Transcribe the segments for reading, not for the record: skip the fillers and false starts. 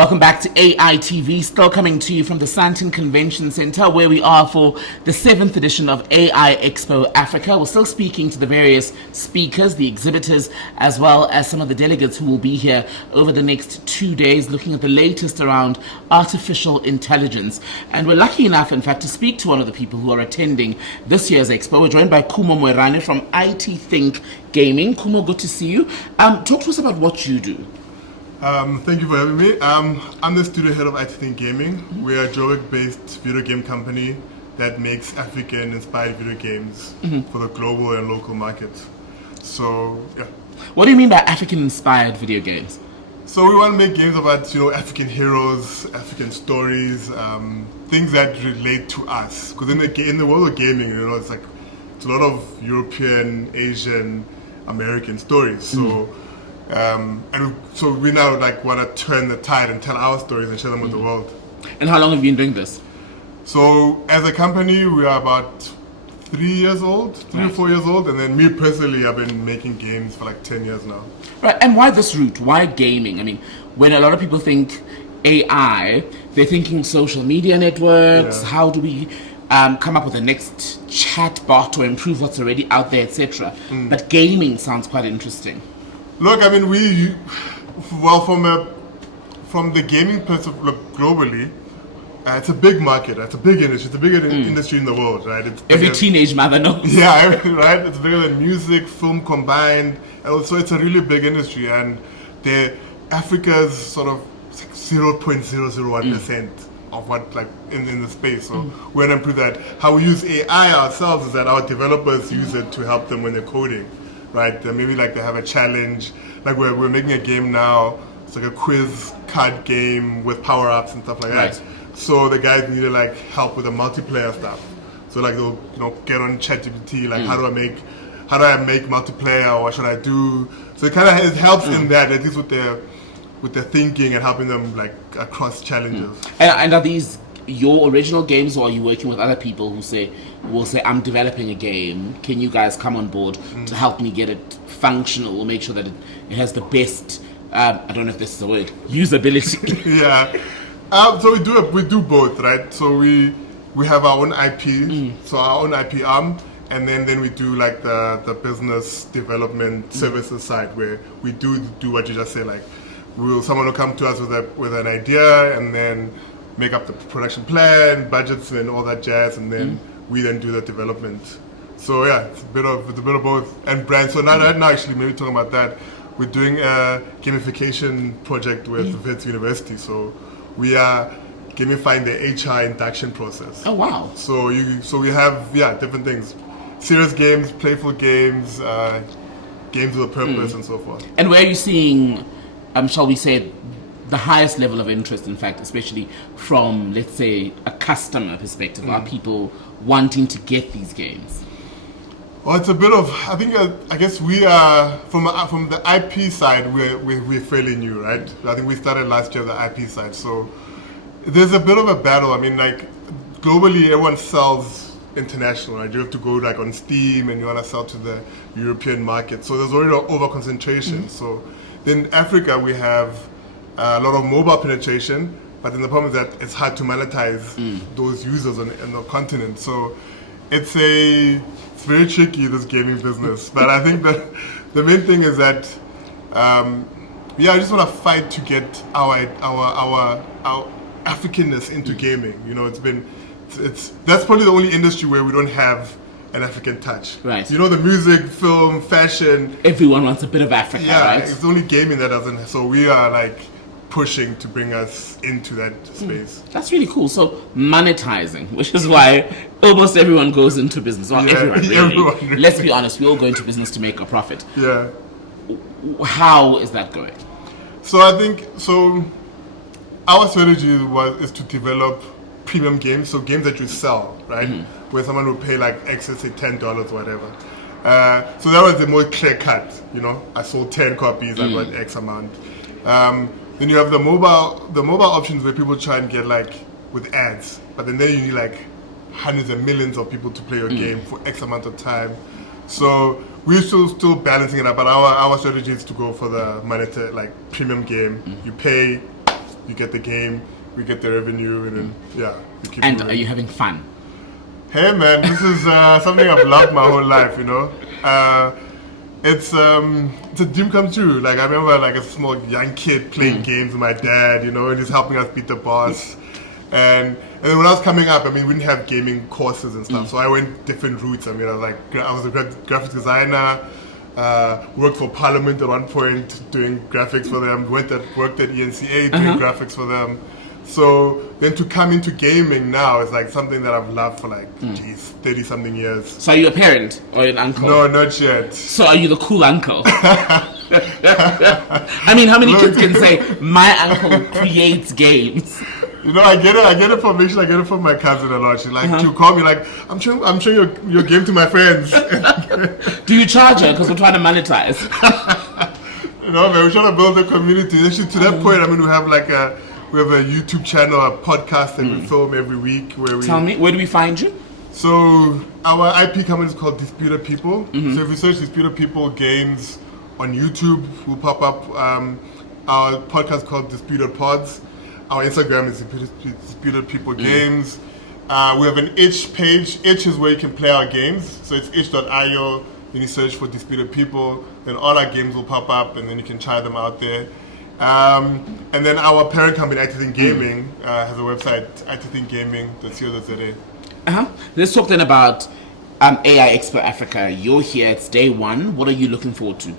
Welcome back to AITV, still coming to you from the Sandton Convention Center, where we are for the 7th edition of AI Expo Africa. We're still speaking to the various speakers, the exhibitors, as well as some of the delegates who will be here over the next 2 days, looking at the latest around artificial intelligence. And we're lucky enough, in fact, to speak to one of the people who are attending this year's Expo. We're joined by Khumo Moerane from ITTHYNK Gaming. Khumo, good to see you. Talk to us about what you do. Thank you for having me. I'm the studio head of ITTHYNK Gaming. We are a Joburg-based video game company that makes African-inspired video games for the global and local markets. So, yeah. What do you mean by African-inspired video games? So we want to make games about, African heroes, African stories, things that relate to us. Because in the world of gaming, it's a lot of European, Asian, American stories. So. So we now want to turn the tide and tell our stories and share them with the world. And how long have you been doing this? So as a company, we are about 3 years old, 3 or 4 years old, and then me personally, I've been making games for 10 years now. Right, and why this route? Why gaming? I mean, when a lot of people think AI, they're thinking social media networks. Yeah. How do we come up with the next chat bot or improve what's already out there, etc. But gaming sounds quite interesting. Look, I mean, from the gaming perspective, globally, it's a big market. It's a big industry. It's the biggest industry in the world, right? Every teenage mother knows. Yeah, right. It's bigger than music, film combined, and also it's a really big industry. And Africa's sort of 0.001% of what in the space. So we're gonna improve that. How we use AI ourselves is that our developers use it to help them when they're coding. Right, maybe they have a challenge. We're making a game now. It's like a quiz card game with power-ups and stuff like that. So the guys needed help with the multiplayer stuff. So they'll get on ChatGPT. How do I make multiplayer, or what should I do? So it helps in that, at least with their thinking and helping them across challenges. And are these your original games, or are you working with other people who will say, I'm developing a game, can you guys come on board to help me get it functional, or make sure that it has the best, I don't know if this is the word, usability? Yeah. So we do both, right? So we have our own IP, so our own IP arm, and then we do the business development services side, where we do what you just said, someone will come to us with an idea, and then make up the production plan, budgets, and all that jazz, and then we then do the development. So yeah, it's a bit of both. And brand. So now actually, maybe talking about that, we're doing a gamification project with Wits University. So we are gamifying the HR induction process. Oh wow! So we have different things, serious games, playful games, games with a purpose, and so forth. And where are you seeing, shall we say, the highest level of interest, in fact, especially from, let's say, a customer perspective? Are people wanting to get these games? Well, it's a bit of, I guess we are, from the IP side, we're fairly new, right? I think we started last year, the IP side. So there's a bit of a battle. I mean, globally, everyone sells international, right? You have to go on Steam, and you want to sell to the European market. So there's already an over-concentration. So then Africa, we have a lot of mobile penetration, but then the problem is that it's hard to monetize those users on the continent. So it's very tricky, this gaming business. But I think that the main thing is that I just want to fight to get our Africanness into gaming. That's probably the only industry where we don't have an African touch. Right. The music, film, fashion. Everyone wants a bit of Africa, right? It's only gaming that doesn't. So we are pushing to bring us into that space. That's really cool. So monetizing, which is why almost everyone goes into business. Well, everyone, really. Everyone really. Let's be honest, we all go into business to make a profit. Yeah. How is that going? So I think our strategy is to develop premium games, so games that you sell, right? Where someone will pay excess, say $10 or whatever. So that was the more clear cut. I sold 10 copies, I got X amount. Then you have the mobile options where people try and get with ads, but then you need hundreds and millions of people to play your game for X amount of time. So we're still balancing it up, but our strategy is to go for the premium game. You pay you get the game, we get the revenue, and then you keep And moving. are you having fun? Hey man, this is something I've loved my whole life, you know. It's a dream come true. Like I remember, like a small young kid playing games with my dad, you know, and he's helping us beat the boss. And then when I was coming up, I mean, we didn't have gaming courses and stuff, so I went different routes. I mean, I was a graphics designer, worked for Parliament at one point doing graphics for them, worked at ENCA doing graphics for them. So then to come into gaming now is like something that I've loved for like, 30 something years. So are you a parent or an uncle? No, not yet. So are you the cool uncle? I mean, how many kids can say, my uncle creates games? You know, I get information. I get it from my cousin a lot. She like, she'll call me like, I'm showing your game to my friends. Do you charge her? Because we're trying to monetize. You know, man, we're trying to build a community. Actually, to that point, I mean, we have a YouTube channel, a podcast that we film every week. Tell me, where do we find you? So our IP company is called Disputed People. So if you search Disputed People Games on YouTube, will pop up. Our podcast called Disputed Pods. Our Instagram is Disputed People Games. We have an itch page. Itch is where you can play our games. So it's itch.io. Then you search for Disputed People. Then all our games will pop up, and then you can try them out there. And then our parent company, ITTHYNK Gaming, has a website, ITTHYNKgaming.co.za. Let's talk then about AI Expo Africa. You're here. It's day one. What are you looking forward to?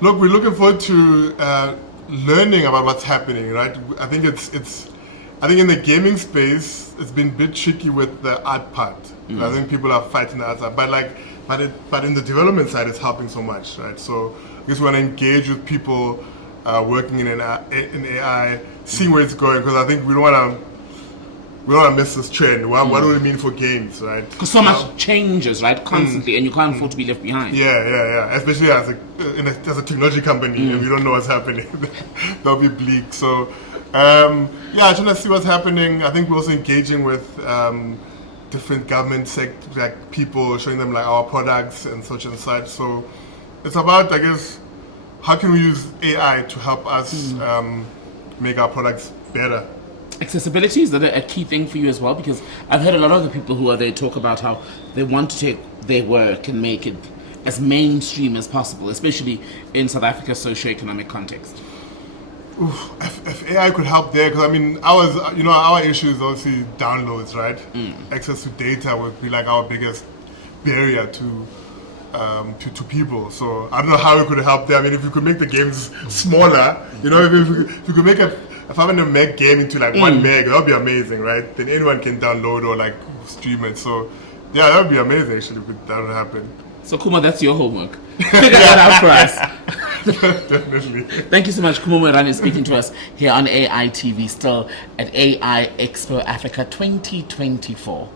Look, we're looking forward to learning about what's happening, right? I think I think in the gaming space, it's been a bit tricky with the art part. I think people are fighting the art side, but in the development side, it's helping so much, right? So I guess we want to engage with people working in AI, seeing where it's going, because I think we don't want to miss this trend. What do it mean for games, right? Because so much changes, right, constantly, and you can't afford to be left behind. Yeah. Especially as a technology company, and we don't know what's happening. That'll be bleak. So, trying to see what's happening. I think we're also engaging with different government sectors, like people, showing them like our products and such and such. So, it's about, I guess, how can we use AI to help us make our products better. Accessibility, is that a key thing for you as well? Because I've heard a lot of the people who are there talk about how they want to take their work and make it as mainstream as possible, especially in South Africa's socio-economic context. If AI could help there, because I mean, our issue is obviously downloads, right? Access to data would be like our biggest barrier to people. So I don't know how we could help there. I mean, if we could make the games smaller, you know, if we could make a 500 meg game into like 1 meg, that would be amazing, right? Then anyone can download or like stream it. So yeah, that would be amazing actually if that would happen. So Khumo, that's your homework. Figure that out for us. Definitely. Thank you so much, Khumo Moerane, speaking to us here on AI TV, still at AI Expo Africa 2024.